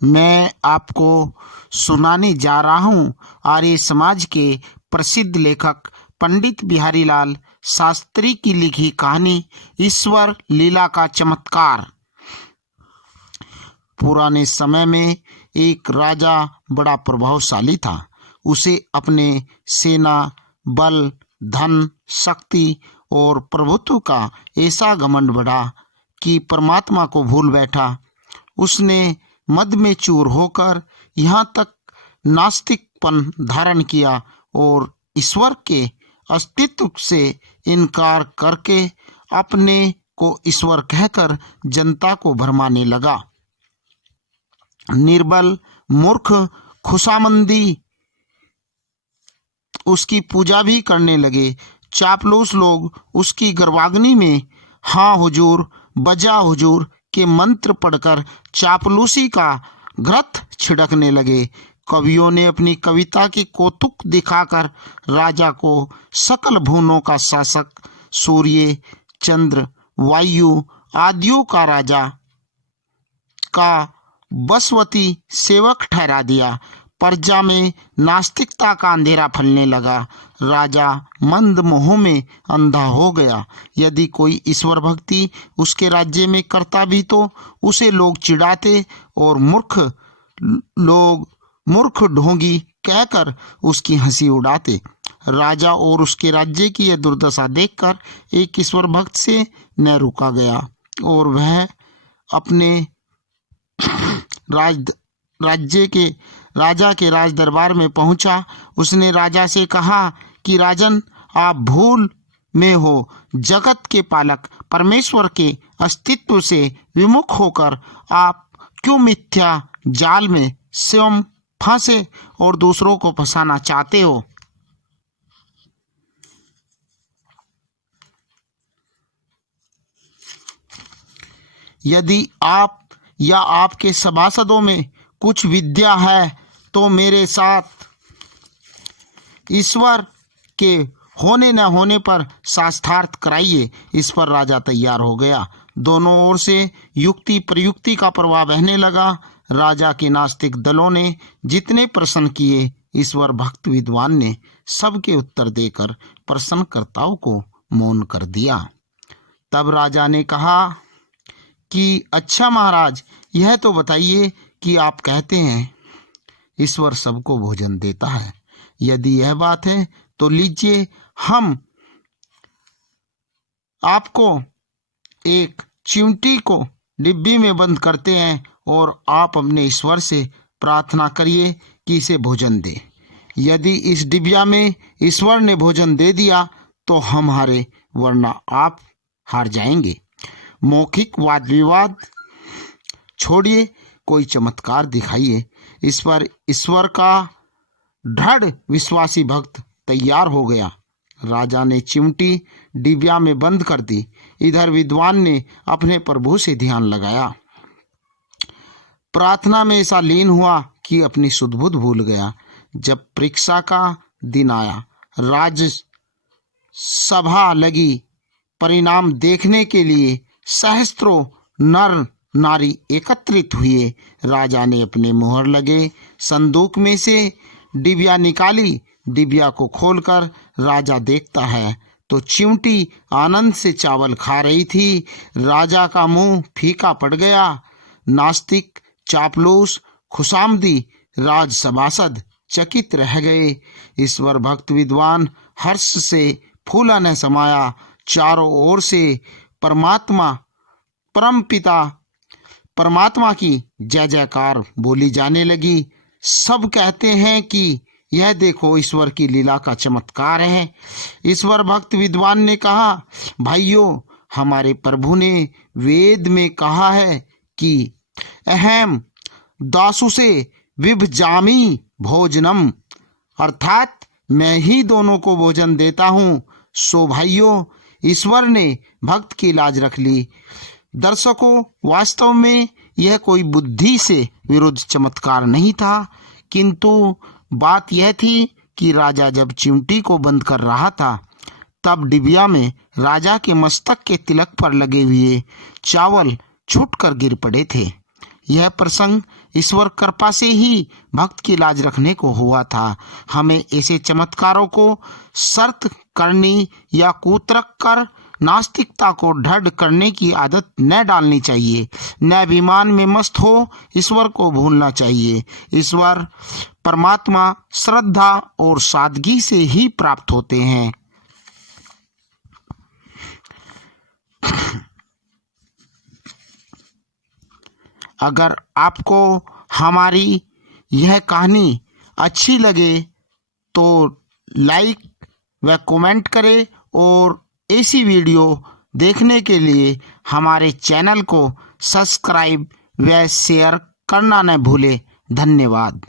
मैं आपको सुनाने जा रहा हूँ आर्य समाज के प्रसिद्ध लेखक पंडित बिहारीलाल शास्त्री की लिखी कहानी ईश्वर लीला का चमत्कार। पुराने समय में एक राजा बड़ा प्रभावशाली था। उसे अपने सेना बल, धन, शक्ति और प्रभुत्व का ऐसा घमंड बढ़ा कि परमात्मा को भूल बैठा। उसने मद में चूर होकर यहाँ तक नास्तिकपन धारण किया और ईश्वर के अस्तित्व से इनकार करके अपने को ईश्वर कहकर जनता को भरमाने लगा। निर्बल, मूर्ख, खुशामंदी उसकी पूजा भी करने लगे। चापलूस लोग उसकी गर्भाग्नि में हाँ हुजूर, बजा हुजूर के मंत्र पढ़कर चापलूसी का घृत छिड़कने लगे। कवियों ने अपनी कविता की कौतुक दिखाकर राजा को सकल भुवनों का शासक, सूर्य, चंद्र, वायु आदियों का राजा का बसवती सेवक ठहरा दिया। प्रजा में नास्तिकता का अंधेरा फैलने लगा। राजा मंद मोह में अंधा हो गया। यदि कोई ईश्वर भक्ति उसके राज्य में करता भी तो उसे लोग चिढ़ाते और मूर्ख ढोंगी कहकर उसकी हंसी उड़ाते। राजा और उसके राज्य की यह दुर्दशा देखकर एक ईश्वर भक्त से न रुका गया और वह अपने राजा के राज दरबार में पहुंचा। उसने राजा से कहा कि राजन, आप भूल में हो। जगत के पालक परमेश्वर के अस्तित्व से विमुख होकर आप क्यों मिथ्या जाल में स्वयं फंसे और दूसरों को फंसाना चाहते हो? यदि आप या आपके सभासदों में कुछ विद्या है तो मेरे साथ ईश्वर के होने न होने पर शास्त्रार्थ कराइए। इस पर राजा तैयार हो गया। दोनों ओर से युक्ति प्रयुक्ति का प्रवाह बहने लगा। राजा के नास्तिक दलों ने जितने प्रश्न किए, ईश्वर भक्त विद्वान ने सबके उत्तर देकर प्रश्नकर्ताओं को मौन कर दिया। तब राजा ने कहा कि अच्छा महाराज, यह तो बताइए कि आप कहते हैं ईश्वर सबको भोजन देता है। यदि यह बात है तो लीजिए, हम आपको एक चिमटी को डिब्बी में बंद करते हैं और आप अपने ईश्वर से प्रार्थना करिए कि इसे भोजन दे। यदि इस डिबिया में ईश्वर ने भोजन दे दिया तो हम हारे, वरना आप हार जाएंगे। मौखिक वाद विवाद छोड़िए, कोई चमत्कार दिखाइए। इस पर ईश्वर का दृढ़ विश्वासी भक्त तैयार हो गया। राजा ने चिमटी डिबिया में बंद कर दी। इधर विद्वान ने अपने प्रभु से ध्यान लगाया। प्रार्थना में ऐसा लीन हुआ कि अपनी सुध-बुध भूल गया। जब परीक्षा का दिन आया, राज सभा लगी। परिणाम देखने के लिए सहस्त्रों नर नारी एकत्रित हुए। राजा ने अपने मोहर लगे संदूक में से डिबिया निकाली। डिबिया को खोलकर राजा देखता है तो चिमटी आनंद से चावल खा रही थी। राजा का मुंह फीका पड़ गया। नास्तिक, चापलूस, खुशामदी राज सभासद चकित रह गए। ईश्वर भक्त विद्वान हर्ष से फूला न समाया। चारों ओर से परमात्मा की जय जयकार बोली जाने लगी। सब कहते हैं कि यह देखो, ईश्वर की लीला का चमत्कार है। ईश्वर भक्त विद्वान ने कहा, भाइयों, हमारे प्रभु ने वेद में कहा है कि अहम दासु से विभजामि भोजनम, अर्थात मैं ही दोनों को भोजन देता हूँ। सो भाइयों, ईश्वर ने भक्त की लाज रख ली। दर्शकों, वास्तव में यह कोई बुद्धि से विरुद्ध चमत्कार नहीं था, किंतु बात यह थी कि राजा जब चिमटी को बंद कर रहा था तब डिबिया में राजा के मस्तक के तिलक पर लगे हुए चावल छूटकर गिर पड़े थे। यह प्रसंग ईश्वर कृपा से ही भक्त की लाज रखने को हुआ था। हमें ऐसे चमत्कारों को शर्त करनी या कुतर्क कर नास्तिकता को दृढ़ करने की आदत न डालनी चाहिए। न अभिमान में मस्त हो ईश्वर को भूलना चाहिए। ईश्वर परमात्मा श्रद्धा और सादगी से ही प्राप्त होते हैं। अगर आपको हमारी यह कहानी अच्छी लगे तो लाइक व कमेंट करें और ऐसी वीडियो देखने के लिए हमारे चैनल को सब्सक्राइब व शेयर करना न भूलें। धन्यवाद।